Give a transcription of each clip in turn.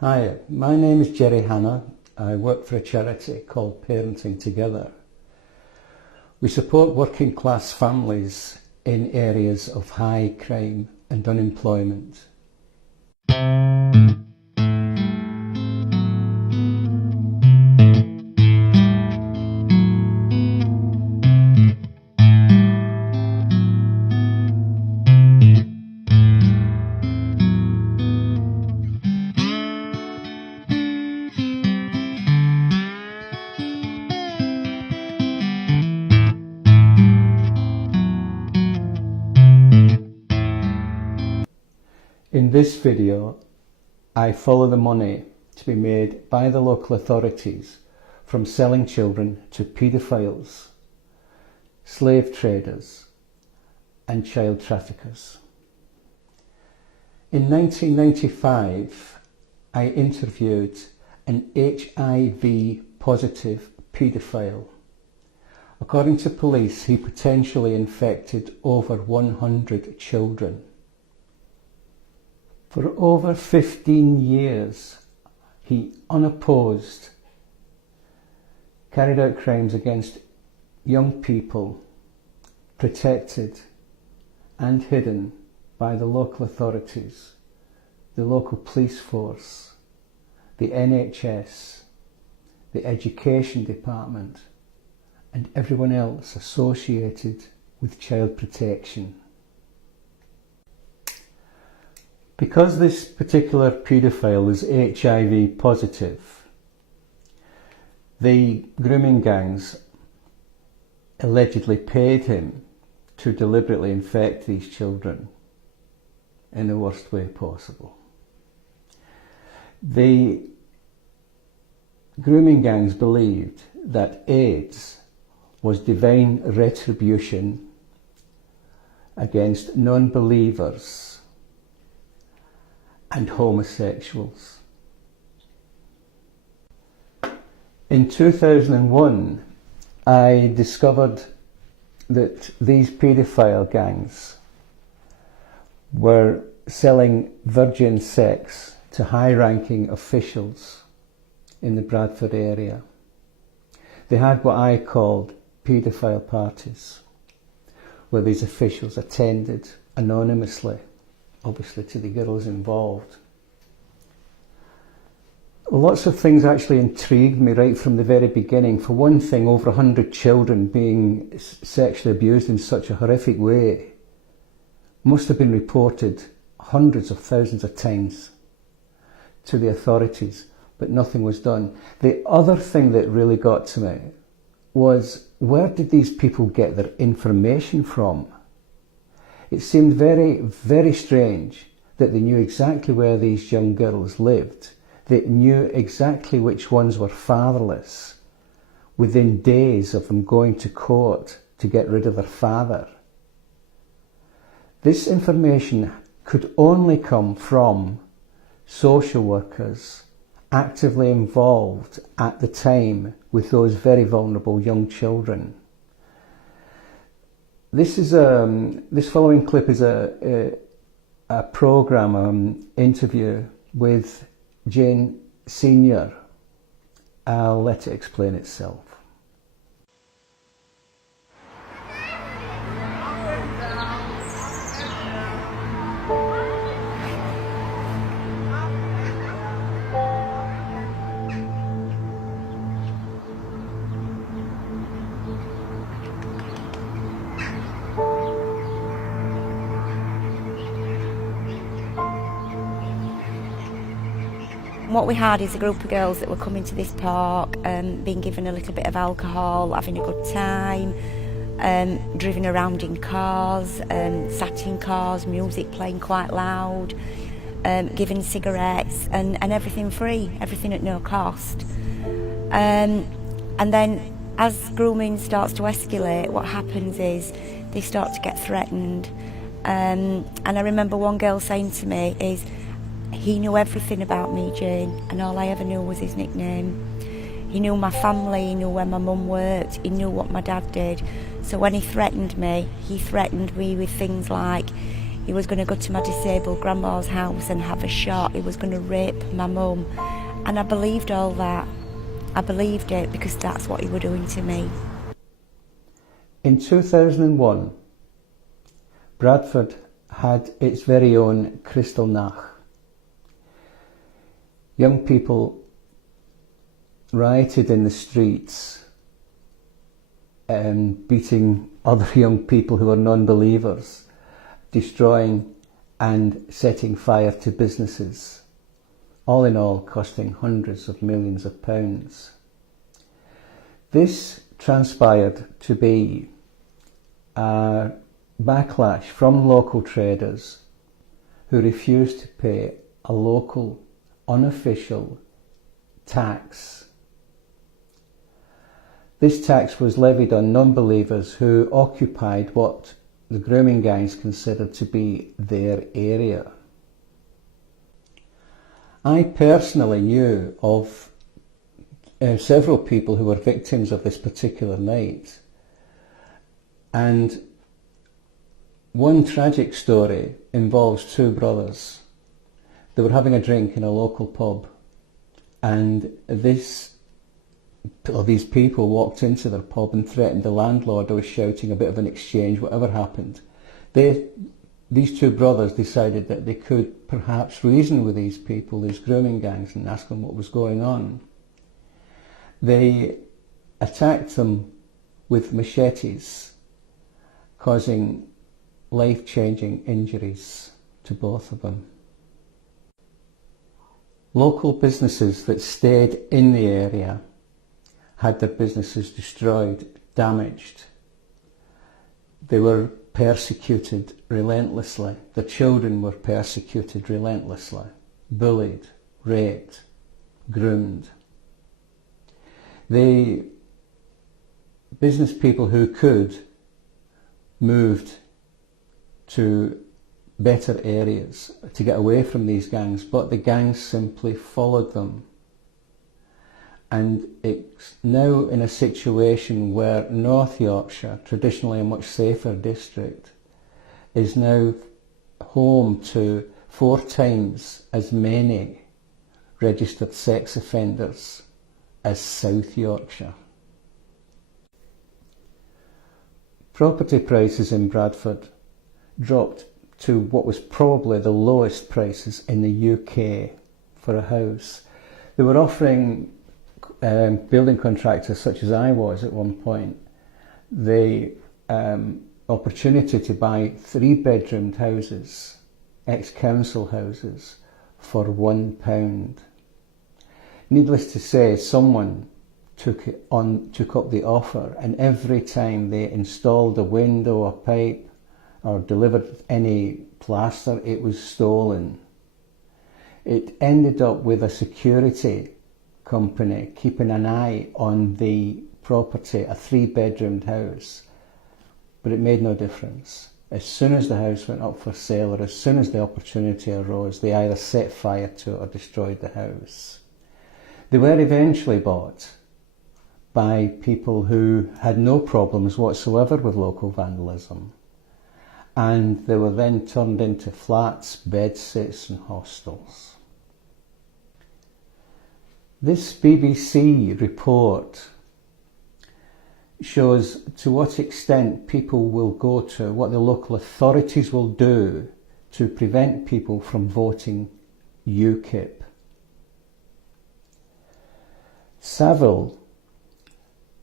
Hi, my name is Gerry Hannah. I work for a charity called Parenting Together. We support working class families in areas of high crime and unemployment. In this video, I follow the money to be made by the local authorities from selling children to paedophiles, slave traders and child traffickers. In 1995, I interviewed an HIV positive paedophile. According to police, he potentially infected over 100 children. For over 15 years, he unopposed carried out crimes against young people, protected and hidden by the local authorities, the local police force, the NHS, the education department, and everyone else associated with child protection. Because this particular paedophile was HIV positive, the grooming gangs allegedly paid him to deliberately infect these children in the worst way possible. The grooming gangs believed that AIDS was divine retribution against non-believers and homosexuals. In 2001, I discovered that these paedophile gangs were selling virgin sex to high-ranking officials in the Bradford area. They had what I called paedophile parties, where these officials attended anonymously, obviously to the girls involved. Lots of things actually intrigued me right from the very beginning. For one thing, over 100 children being sexually abused in such a horrific way must have been reported hundreds of thousands of times to the authorities, but nothing was done. The other thing that really got to me was, where did these people get their information from? It seemed very, very strange that they knew exactly where these young girls lived. They knew exactly which ones were fatherless within days of them going to court to get rid of their father. This information could only come from social workers actively involved at the time with those very vulnerable young children. This following clip is a programme interview with Jane Senior. I'll let it explain itself. What we had is a group of girls that were coming to this park, being given a little bit of alcohol, having a good time, driven around in cars, sat in cars, music playing quite loud, given cigarettes and everything free, everything at no cost. And then as grooming starts to escalate, what happens is they start to get threatened. And I remember one girl saying to me is, "He knew everything about me, Jane, and all I ever knew was his nickname. He knew my family, he knew where my mum worked, he knew what my dad did. So when he threatened me with things like, He was going to go to my disabled grandma's house and have a shot. He was going to rape my mum. And I believed all that. I believed it because that's what he was doing to me. In 2001, Bradford had its very own Kristallnacht. Young people rioted in the streets, beating other young people who were non-believers, destroying and setting fire to businesses, all in all costing hundreds of millions of pounds. This transpired to be a backlash from local traders who refused to pay a local, unofficial tax. This tax was levied on non-believers who occupied what the grooming gangs considered to be their area. I personally knew of several people who were victims of this particular night, and one tragic story involves two brothers. They were having a drink in a local pub, and these people walked into their pub and threatened the landlord. I was shouting a bit of an exchange, whatever happened. These two brothers decided that they could perhaps reason with these people, these grooming gangs, and ask them what was going on. They attacked them with machetes, causing life-changing injuries to both of them. Local businesses that stayed in the area had their businesses destroyed, damaged. They were persecuted relentlessly. The children were persecuted relentlessly, bullied, raped, groomed. The business people who could moved to better areas to get away from these gangs, but the gangs simply followed them. And it's now in a situation where North Yorkshire, traditionally a much safer district, is now home to 4 times as many registered sex offenders as South Yorkshire. Property prices in Bradford dropped to what was probably the lowest prices in the UK for a house. They were offering building contractors, such as I was at one point, the opportunity to buy 3-bedroomed houses, ex-council houses, for £1. Needless to say, someone took up the offer, and every time they installed a window, a pipe, or delivered any plaster, it was stolen. It ended up with a security company keeping an eye on the property, a 3-bedroomed house, but it made no difference. As soon as the house went up for sale, or as soon as the opportunity arose, they either set fire to it or destroyed the house. They were eventually bought by people who had no problems whatsoever with local vandalism, and they were then turned into flats, bedsits and hostels. This BBC report shows to what extent people will go to, what the local authorities will do to prevent people from voting UKIP. Saville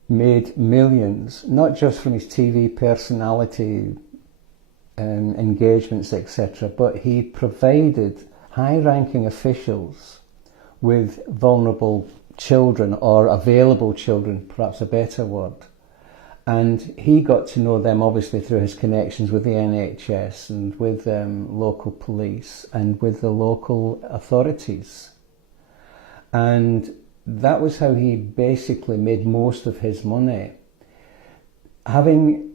made millions, not just from his TV personality engagements, etc., but he provided high-ranking officials with vulnerable children, or available children, perhaps a better word. And he got to know them obviously through his connections with the NHS and with local police and with the local authorities. And that was how he basically made most of his money. Having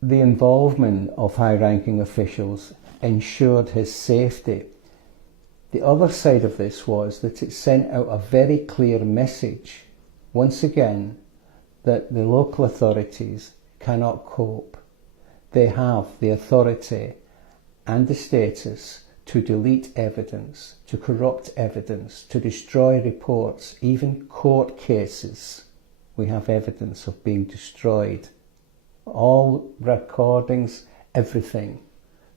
the involvement of high-ranking officials ensured his safety. The other side of this was that it sent out a very clear message, once again, that the local authorities cannot cope. They have the authority and the status to delete evidence, to corrupt evidence, to destroy reports, even court cases. We have evidence of being destroyed. All recordings, everything,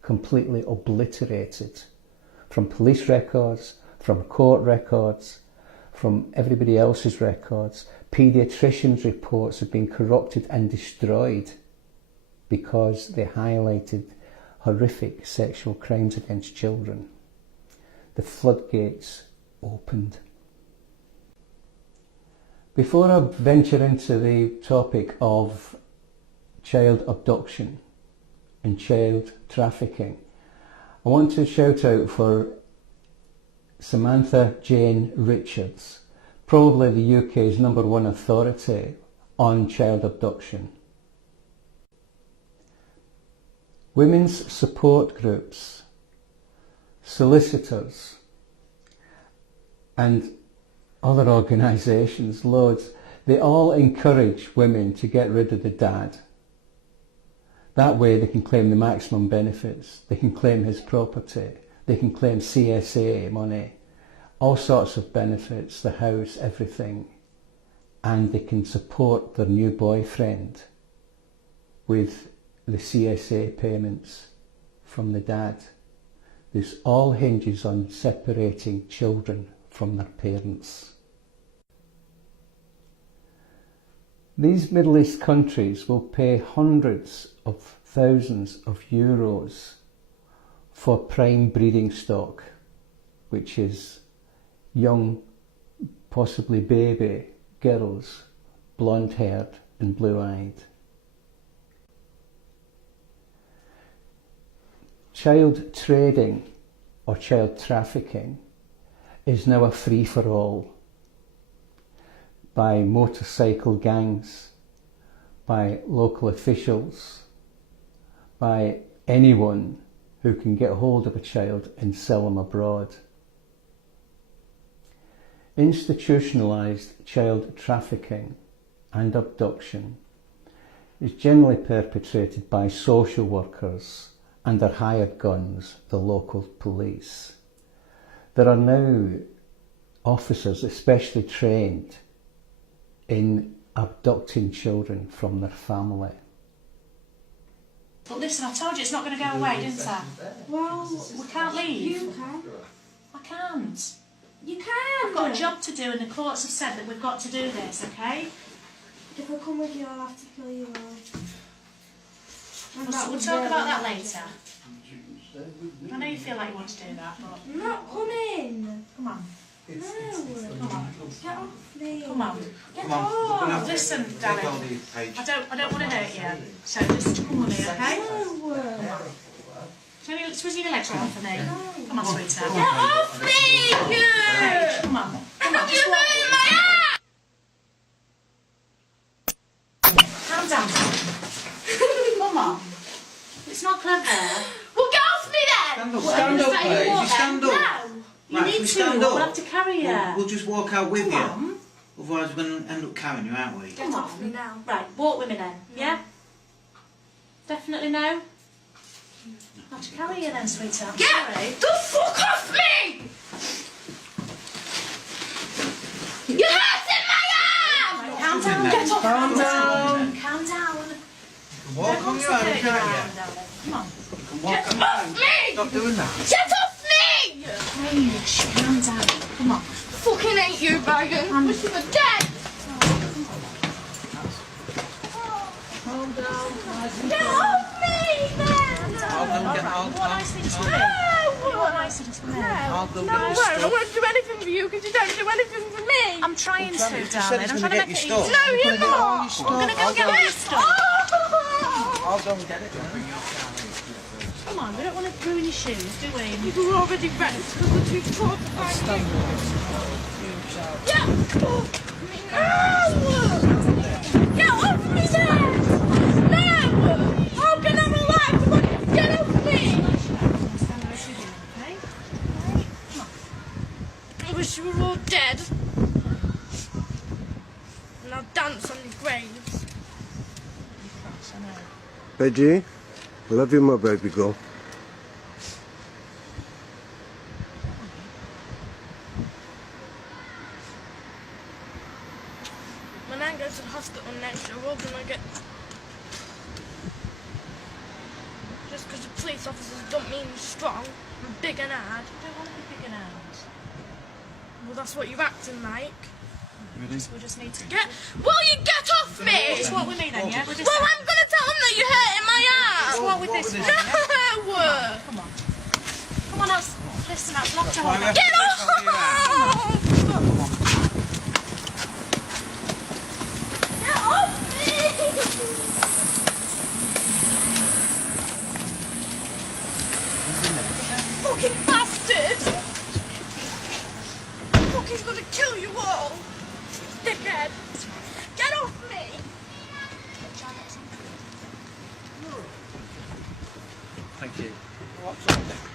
completely obliterated. From police records, from court records, from everybody else's records. Paediatricians' reports have been corrupted and destroyed because they highlighted horrific sexual crimes against children. The floodgates opened. Before I venture into the topic of child abduction and child trafficking, I want to shout out for Samantha Jane Richards, probably the UK's #1 authority on child abduction. Women's support groups, solicitors and other organisations, loads, they all encourage women to get rid of the dad. That way they can claim the maximum benefits, they can claim his property, they can claim CSA money, all sorts of benefits, the house, everything, and they can support their new boyfriend with the CSA payments from the dad. This all hinges on separating children from their parents. These Middle East countries will pay hundreds of thousands of euros for prime breeding stock, which is young, possibly baby girls, blonde-haired and blue-eyed. Child trading or child trafficking is now a free-for-all by motorcycle gangs, by local officials, by anyone who can get hold of a child and sell them abroad. Institutionalised child trafficking and abduction is generally perpetrated by social workers and their hired guns, the local police. There are now officers especially trained in abducting children from their family. But listen, I told you it's not going to go away, didn't I? Well, We can't leave. you can. I can't. You can. I've got a job to do and the courts have said that we've got to do this, okay? If I come with you, I'll have to kill you all. We'll talk about that later. I know you feel like you want to do that, but... I'm not coming. Come on. No. Come on. Get off me. Come on. Get Come on. off. Listen, darling. I don't want to hurt you. So just come with me, okay? No. Swizzy your legs around for me. Come on, sweetheart. Get off me! Okay, come on. Come on. You're moving my ass! Calm down. Come on. It's not clever. Well, get off me then! Stand up, please. You stand up. No. You need to. Stand We'll up. have to carry you. We'll just walk out with Come you. on. Otherwise, we're going to end up carrying you, aren't we? Get off me now. Right, walk with me then. Yeah? Definitely no? I'll have to carry you then, sweetheart. Get Sorry. the fuck off me! You're hurting my arm! Right, calm down. Get off. Calm down. Calm down. Walk on your own, can't you? Come on. Walk Get on off me! Stop doing that. Get off me! Hey, calm down. Come on. Fucking hate you, Bagan. Wish you were dead! Calm down. Get off me, then! You want nice things for me? You want nice things for me? I'll go No, get I your won't. I stuff. won't do anything for you because you don't do anything for me. I'm trying to, You said darling. it's I'm gonna trying to get make your it stuff. easy. No, you're not. I'm going to go get all your stuff. I'll go and get it. Bring your car. Come on, we don't want to ruin your shoes, do we? You were already wrecked because we're too short to find you. Get off me! No! Get off me then! No! How can I relax? Get off me! Stand right with you, okay? Come on. I wish you were all dead. And I'll dance on your graves. I know. Reggie, I love you, my baby girl. go to the hospital next year, we're gonna get... Just because the police officers don't mean strong and big and hard. I don't want to be big and hard. Well, that's what you're acting like. We just need to Will you get off me? Swap with me then, yeah? We'll just Well, I'm gonna tell them that you're hurting my arm. swap with this one, yeah? No! Come on. Come on, us. Listen up, lock your hold. Get off! Get off me! Fucking bastard! Fucking gonna kill you all! Dickhead! Get off me! Thank you.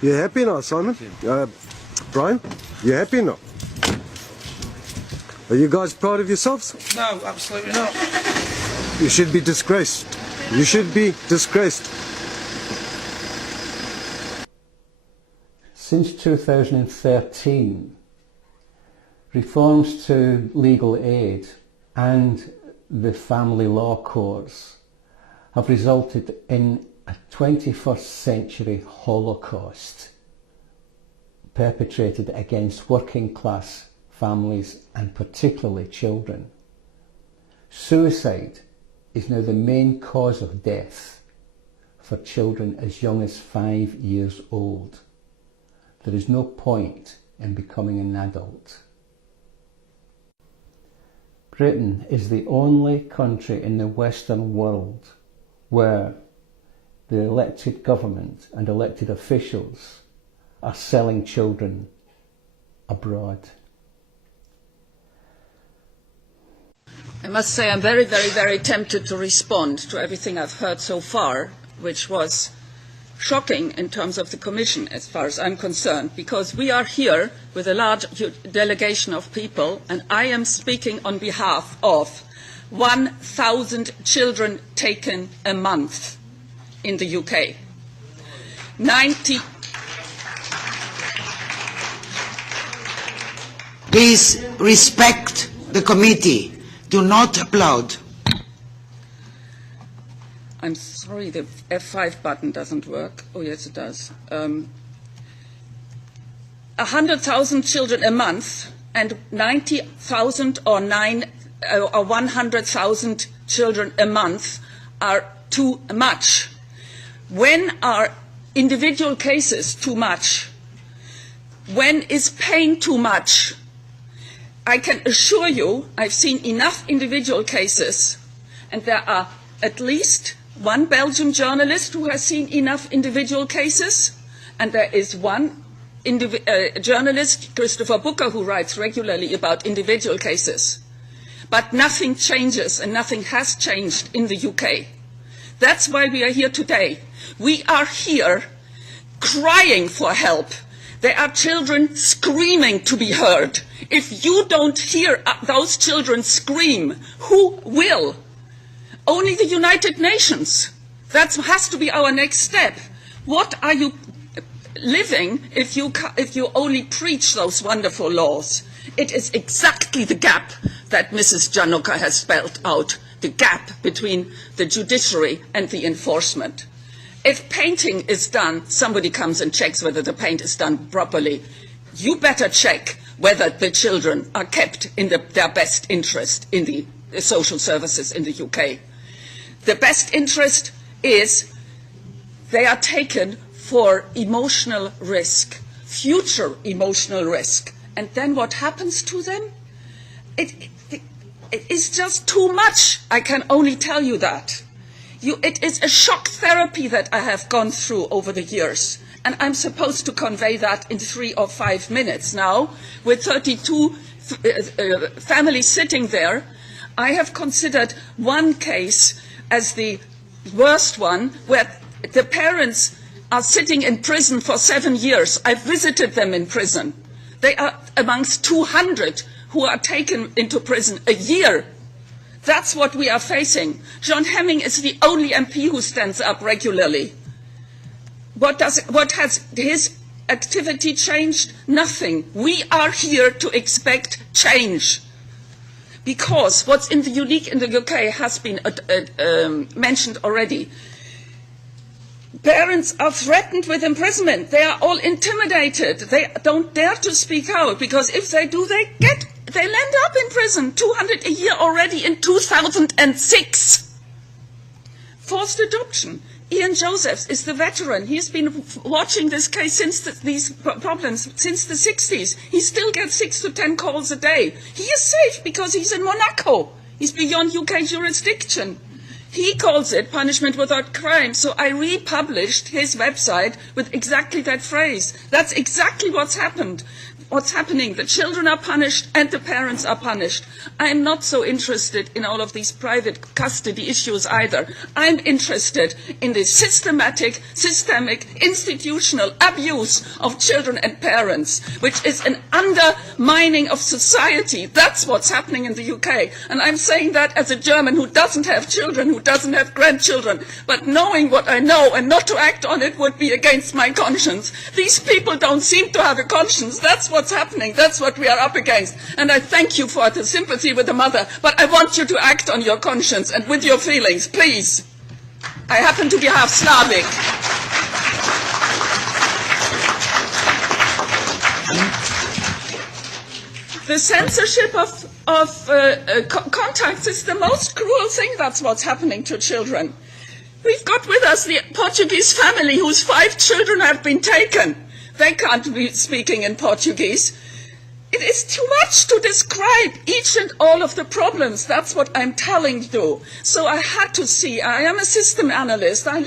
You happy now, Simon? Brian, you happy now? Are you guys proud of yourselves? No, absolutely not. You should be disgraced. You should be disgraced. Since 2013, reforms to legal aid and the family law courts have resulted in a 21st century Holocaust perpetrated against working class families and particularly children. Suicide is now the main cause of death for children as young as 5 years old. There is no point in becoming an adult. Britain is the only country in the Western world where the elected government and elected officials are selling children abroad. I must say I'm very, very, very tempted to respond to everything I've heard so far, which was shocking in terms of the Commission as far as I'm concerned, because we are here with a large delegation of people, and I am speaking on behalf of 1,000 children taken a month in the UK. Please respect the committee. Do not applaud. I'm sorry, the F5 button doesn't work. Oh, yes, it does. 100,000 children a month and 90,000 or 100,000 children a month are too much. When are individual cases too much? When is pain too much? I can assure you I've seen enough individual cases, and there are at least one Belgian journalist who has seen enough individual cases, and there is one journalist, Christopher Booker, who writes regularly about individual cases. But nothing changes, and nothing has changed in the UK. That's why we are here today. We are here crying for help. There are children screaming to be heard. If you don't hear those children scream, who will? Only the United Nations. That has to be our next step. What are you living if you only preach those wonderful laws? It is exactly the gap that Mrs. Janoka has spelled out, the gap between the judiciary and the enforcement. If painting is done, somebody comes and checks whether the paint is done properly. You better check whether the children are kept in their best interest in the social services in the UK. The best interest is they are taken for emotional risk, future emotional risk. And then what happens to them? It is just too much. I can only tell you that. It is a shock therapy that I have gone through over the years. And I'm supposed to convey that in 3 or 5 minutes now, with 32 families sitting there. I have considered one case as the worst one, where the parents are sitting in prison for 7 years. I've visited them in prison. They are amongst 200 who are taken into prison a year. That's what we are facing. John Hemming is the only MP who stands up regularly. What has his activity changed? Nothing. We are here to expect change. because what's unique in the UK has been mentioned already. Parents are threatened with imprisonment. They are all intimidated. They don't dare to speak out, because if they do, they land up in prison. 200 a year already in 2006. Forced adoption. Ian Josephs is the veteran. He's been watching this case since these problems since the 60s. He still gets 6 to 10 calls a day. He is safe because he's in Monaco. He's beyond UK jurisdiction. He calls it punishment without crime. So I republished his website with exactly that phrase. That's exactly what's happened. What's happening? The children are punished and the parents are punished. I'm not so interested in all of these private custody issues either. I'm interested in the systemic, institutional abuse of children and parents, which is an undermining of society. That's what's happening in the UK. And I'm saying that as a German who doesn't have children, who doesn't have grandchildren. But knowing what I know and not to act on it would be against my conscience. These people don't seem to have a conscience. That's what's happening. That's what we are up against. And I thank you for the sympathy with the mother, but I want you to act on your conscience and with your feelings, please. I happen to be half Slavic. The censorship of contacts is the most cruel thing. That's what's happening to children. We've got with us the Portuguese family whose 5 children have been taken. They can't be speaking in Portuguese. It is too much to describe each and all of the problems. That's what I'm telling you. So I had to see. I am a system analyst. I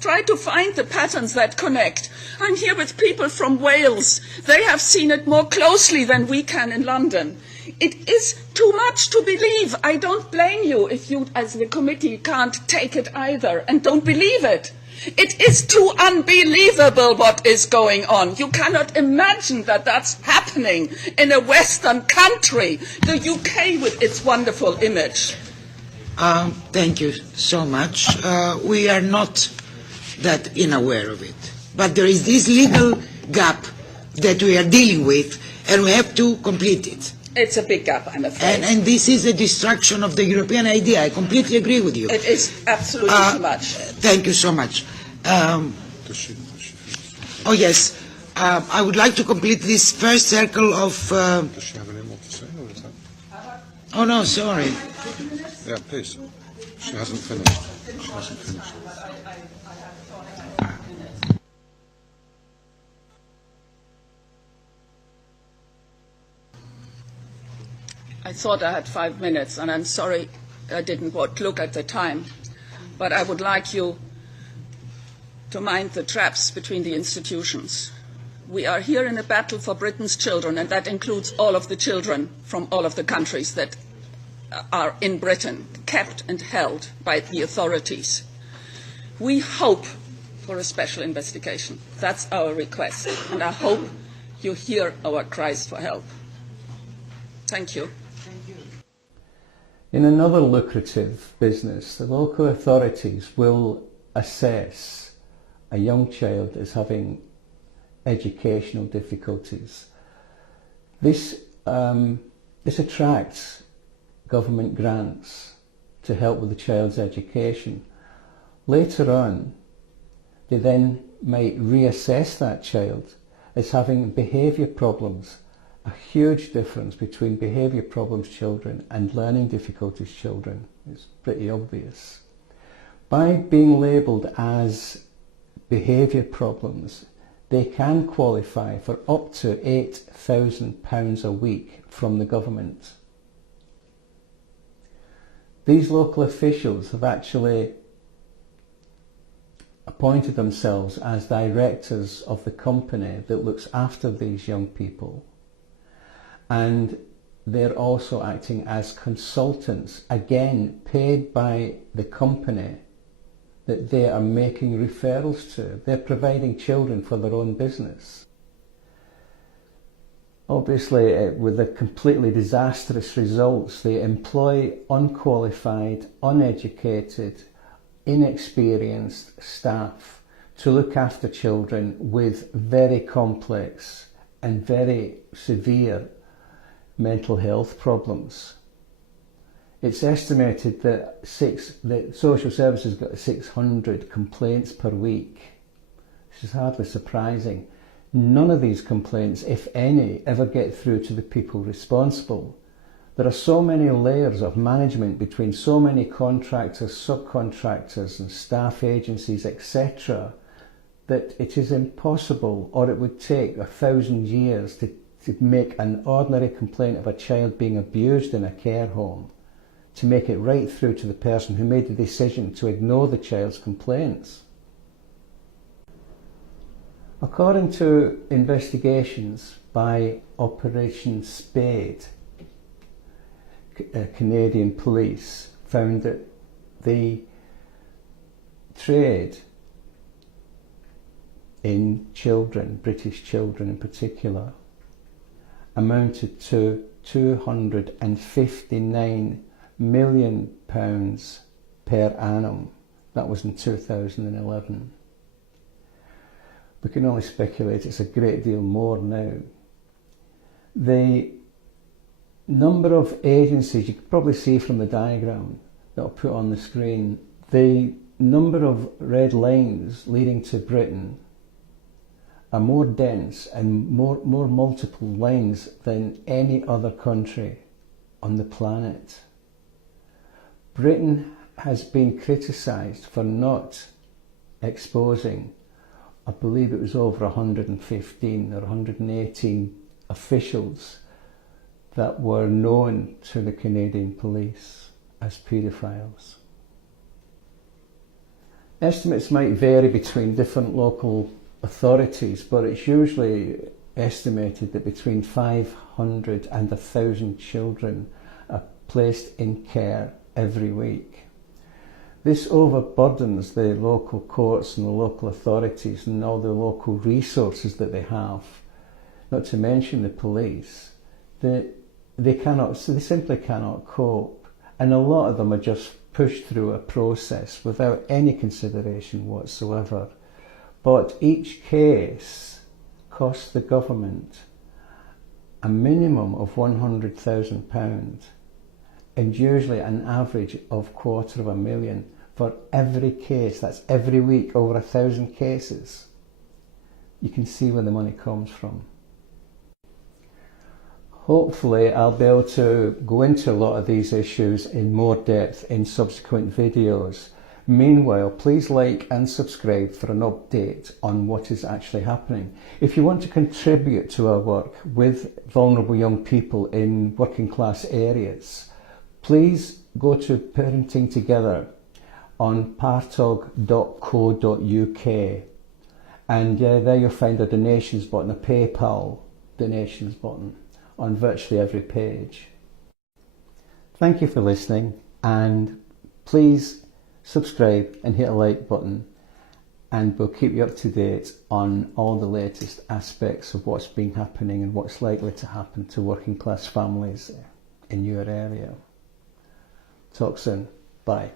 try to find the patterns that connect. I'm here with people from Wales. They have seen it more closely than we can in London. It is too much to believe. I don't blame you if you, as the committee, can't take it either and don't believe it. It is too unbelievable what is going on. You cannot imagine that that's happening in a Western country, the UK with its wonderful image. Thank you so much. We are not that unaware of it. But there is this legal gap that we are dealing with, and we have to complete it. It's a big gap, I'm afraid. And this is a destruction of the European idea. I completely agree with you. It is absolutely too much. Thank you so much. Oh, yes. I would like to complete this first circle of... Does she have any more to say, or is that... Oh, no, sorry. Yeah, please. She hasn't finished. She hasn't finished. I thought I had 5 minutes, and I'm sorry I didn't look at the time. But I would like you to mind the traps between the institutions. We are here in a battle for Britain's children, and that includes all of the children from all of the countries that are in Britain, kept and held by the authorities. We hope for a special investigation. That's our request, and I hope you hear our cries for help. Thank you. In another lucrative business, the local authorities will assess a young child as having educational difficulties. This attracts government grants to help with the child's education. Later on, they then might reassess that child as having behaviour problems. A huge difference between behaviour problems children and learning difficulties children is pretty obvious. By being labelled as behaviour problems, they can qualify for up to £8,000 a week from the government. These local officials have actually appointed themselves as directors of the company that looks after these young people. And they're also acting as consultants, again paid by the company that they are making referrals to. They're providing children for their own business. Obviously, with the completely disastrous results, they employ unqualified, uneducated, inexperienced staff to look after children with very complex and very severe mental health problems. It's estimated that social services got 600 complaints per week. This is hardly surprising. None of these complaints, if any, ever get through to the people responsible. There are so many layers of management between so many contractors, subcontractors and staff agencies, etc., that it is impossible, or it would take 1,000 years to make an ordinary complaint of a child being abused in a care home, to make it right through to the person who made the decision to ignore the child's complaints. According to investigations by Operation Spade, Canadian police found that the trade in children, British children in particular, amounted to £259 million per annum. That was in 2011. We can only speculate it's a great deal more now. The number of agencies, you can probably see from the diagram that I'll put on the screen, the number of red lines leading to Britain are more dense and more multiple lines than any other country on the planet. Britain has been criticised for not exposing, I believe it was over 115 or 118 officials that were known to the Canadian police as paedophiles. Estimates might vary between different local authorities, but it's usually estimated that between 500 and 1,000 children are placed in care every week. This overburdens the local courts and the local authorities and all the local resources that they have, not to mention the police. They simply cannot cope, and a lot of them are just pushed through a process without any consideration whatsoever. But each case costs the government a minimum of £100,000 and usually an average of £250,000 for every case. That's every week, over 1,000 cases. You can see where the money comes from. Hopefully I'll be able to go into a lot of these issues in more depth in subsequent videos. Meanwhile, please like and subscribe for an update on what is actually happening. If you want to contribute to our work with vulnerable young people in working class areas, please go to Parenting Together on partog.co.uk, and there you'll find a donations button, a PayPal donations button on virtually every page. Thank you for listening, and please subscribe and hit a like button, and we'll keep you up to date on all the latest aspects of what's been happening and what's likely to happen to working class families in your area. Talk soon. Bye.